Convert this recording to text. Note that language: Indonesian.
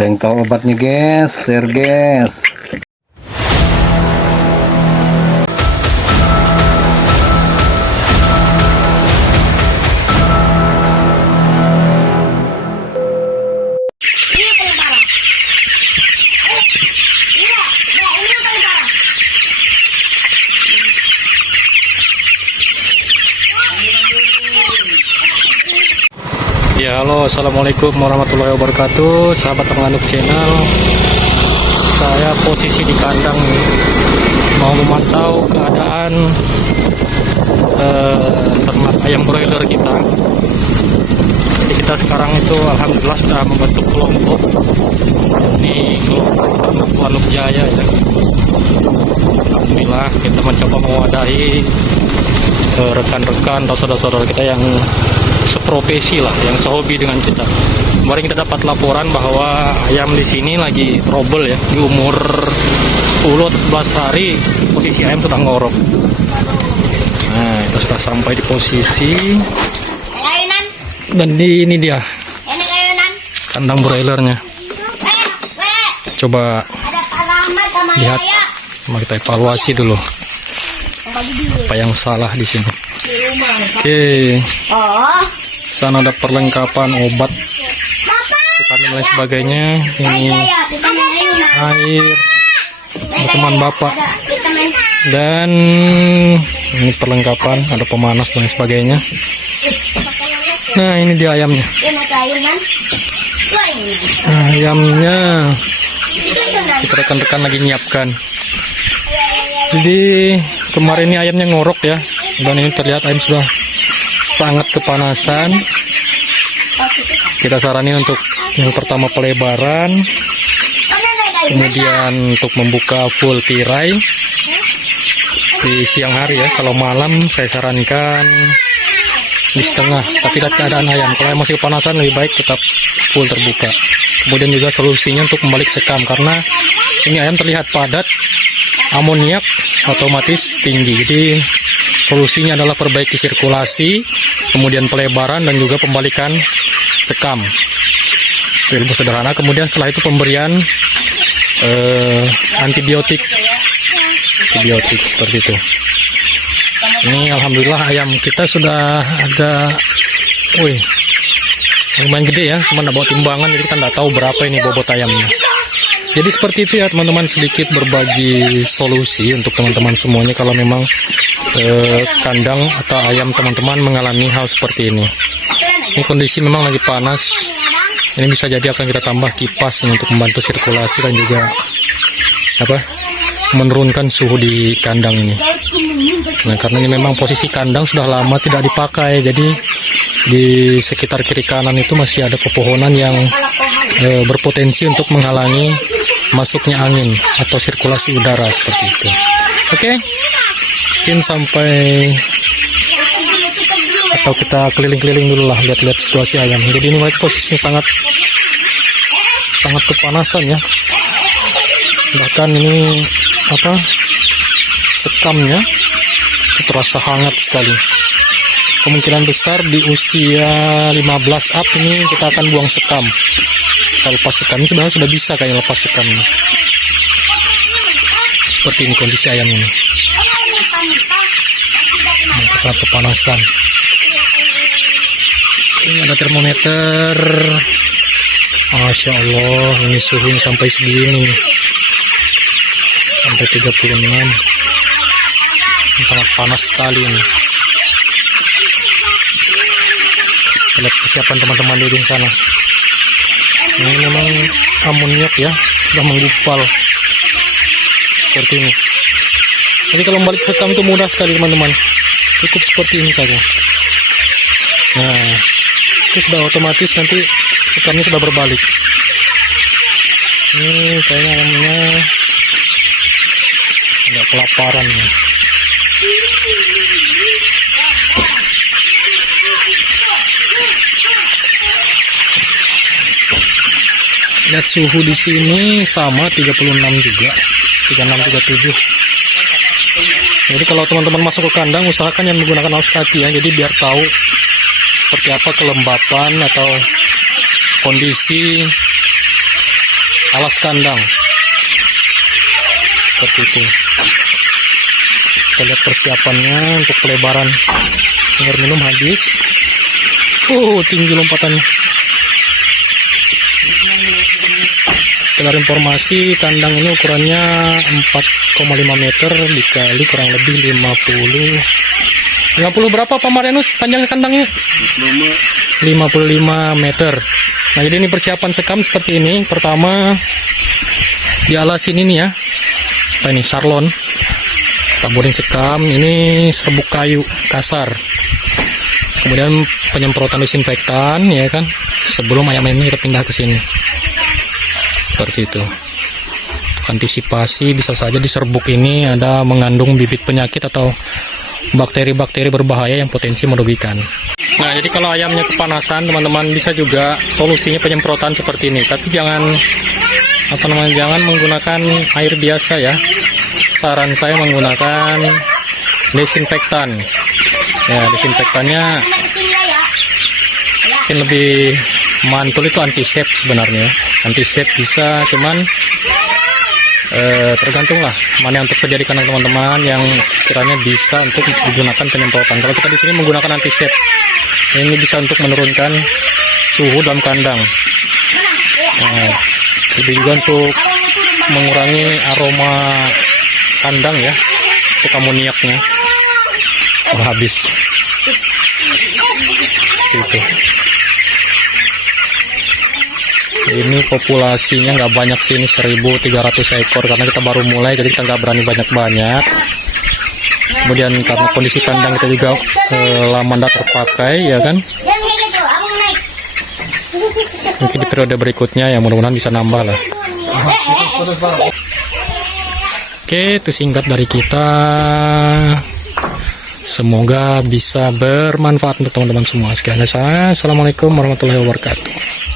Ada yang tahu obatnya guys, share guys. Ya halo, assalamualaikum warahmatullahi wabarakatuh, sahabat Penganuk channel. Saya posisi di kandang nih, mau memantau keadaan ternak ayam broiler kita. Jadi kita sekarang itu alhamdulillah sudah membentuk kelompok. Ini kelompok ternak Penganuk Jaya ya. Alhamdulillah kita mencoba mewadahi rekan-rekan atau saudara-saudara kita yang seprofesi lah, yang sehobi dengan kita. Kemarin kita dapat laporan bahwa ayam di sini lagi trouble ya, di umur 10 atau 11 hari posisi ayam sudah ngorok. Nah, kita sudah sampai di posisi dan di ini dia kandang broilernya. Coba lihat, mari kita evaluasi dulu apa yang salah di sini. Oke. Sana ada perlengkapan obat, vitamin dan sebagainya. Ini air, teman bapak, dan ini perlengkapan, ada pemanas dan sebagainya. Nah, ini dia ayamnya. Nah, ayamnya kita rekan-rekan lagi nyiapkan. Jadi kemarin ini ayamnya ngorok ya, dan ini terlihat ayam sudah sangat kepanasan. Kita saranin untuk yang pertama pelebaran, kemudian untuk membuka full tirai di siang hari ya. Kalau malam saya sarankan di setengah, tapi lihat keadaan ayam. Kalau masih kepanasan lebih baik tetap full terbuka. Kemudian juga solusinya untuk membalik sekam, karena ini ayam terlihat padat, amoniak otomatis tinggi. Jadi solusinya adalah perbaiki sirkulasi, kemudian pelebaran, dan juga pembalikan sekam. Ilmu sederhana. Kemudian setelah itu pemberian antibiotik seperti itu. Ini alhamdulillah ayam kita sudah ada, lumayan gede ya, cuma bawa timbangan, jadi kita nggak tahu berapa ini bobot ayamnya. Jadi seperti itu ya teman-teman, sedikit berbagi solusi untuk teman-teman semuanya kalau memang kandang atau ayam teman-teman mengalami hal seperti ini. Ini kondisi memang lagi panas. Ini bisa jadi akan kita tambah kipas untuk membantu sirkulasi dan juga menurunkan suhu di kandang ini. Nah, karena ini memang posisi kandang sudah lama tidak dipakai, jadi di sekitar kiri kanan itu masih ada pepohonan yang berpotensi untuk menghalangi masuknya angin atau sirkulasi udara seperti itu. Oke, mungkin sampai atau kita keliling-keliling dulu lah, lihat-lihat situasi ayam. Jadi ini mereka posisinya sangat kepanasan ya. Bahkan ini sekamnya terasa hangat sekali. Kemungkinan besar di usia 15 up ini kita akan buang sekam. Kalau lepas sekam sebenarnya sudah bisa kayak lepas sekamnya. Seperti ini kondisi ayam ini. Sangat kepanasan. Ini ada termometer. Masya Allah, ini suhunya sampai segini, sampai 36. Ini sangat panas sekali ini. Lihat persiapan teman-teman di ujung sana. Ini memang amoniak ya, sudah menggumpal seperti ini. Jadi kalau balik sekam itu mudah sekali teman-teman, cukup seperti ini saja. Nah, itu sudah otomatis nanti sekamnya sudah berbalik. Ini kayaknya ayamnya agak kelaparan ya. Lihat suhu di sini sama 36 juga, 36-37. Jadi kalau teman-teman masuk ke kandang, usahakan yang menggunakan alas kaki ya, jadi biar tahu seperti apa kelembapan atau kondisi alas kandang seperti itu. Kita lihat persiapannya untuk pelebaran air minum habis. Tinggi lompatannya. Sekedar informasi, kandang ini ukurannya 4,5 meter dikali kurang lebih 50 berapa Pak Marianus panjang kandangnya? 55 meter. Nah, jadi ini persiapan sekam seperti ini. Pertama dialasin ini ya, apa ini, sarlon, taburin sekam. Ini serbuk kayu kasar, kemudian penyemprotan disinfektan ya kan, sebelum ayam ini kita pindah ke sini seperti itu. Untuk antisipasi, bisa saja di serbuk ini ada mengandung bibit penyakit atau bakteri-bakteri berbahaya yang potensi merugikan. Nah, jadi kalau ayamnya kepanasan, teman-teman bisa juga solusinya penyemprotan seperti ini. Tapi jangan jangan menggunakan air biasa ya. Saran saya menggunakan desinfektan. Ya, desinfektannya mungkin lebih mantul, itu antisep sebenarnya. Antisep bisa, cuman tergantung lah mana yang tersedia di kandang teman-teman yang kiranya bisa untuk digunakan penyemprotan. Kalau kita di sini menggunakan antisep, ini bisa untuk menurunkan suhu dalam kandang. Lebih juga untuk mengurangi aroma kandang ya, untuk amoniaknya habis. Gitu. Ini populasinya nggak banyak sih, ini 1.300 ekor karena kita baru mulai, jadi kita nggak berani banyak-banyak. Kemudian karena kondisi kandang kita juga lama tidak terpakai ya kan. Mungkin di periode berikutnya ya mudah-mudahan bisa nambah lah. Oke, itu singkat dari kita. Semoga bisa bermanfaat untuk teman-teman semua sekalian. Assalamualaikum warahmatullahi wabarakatuh.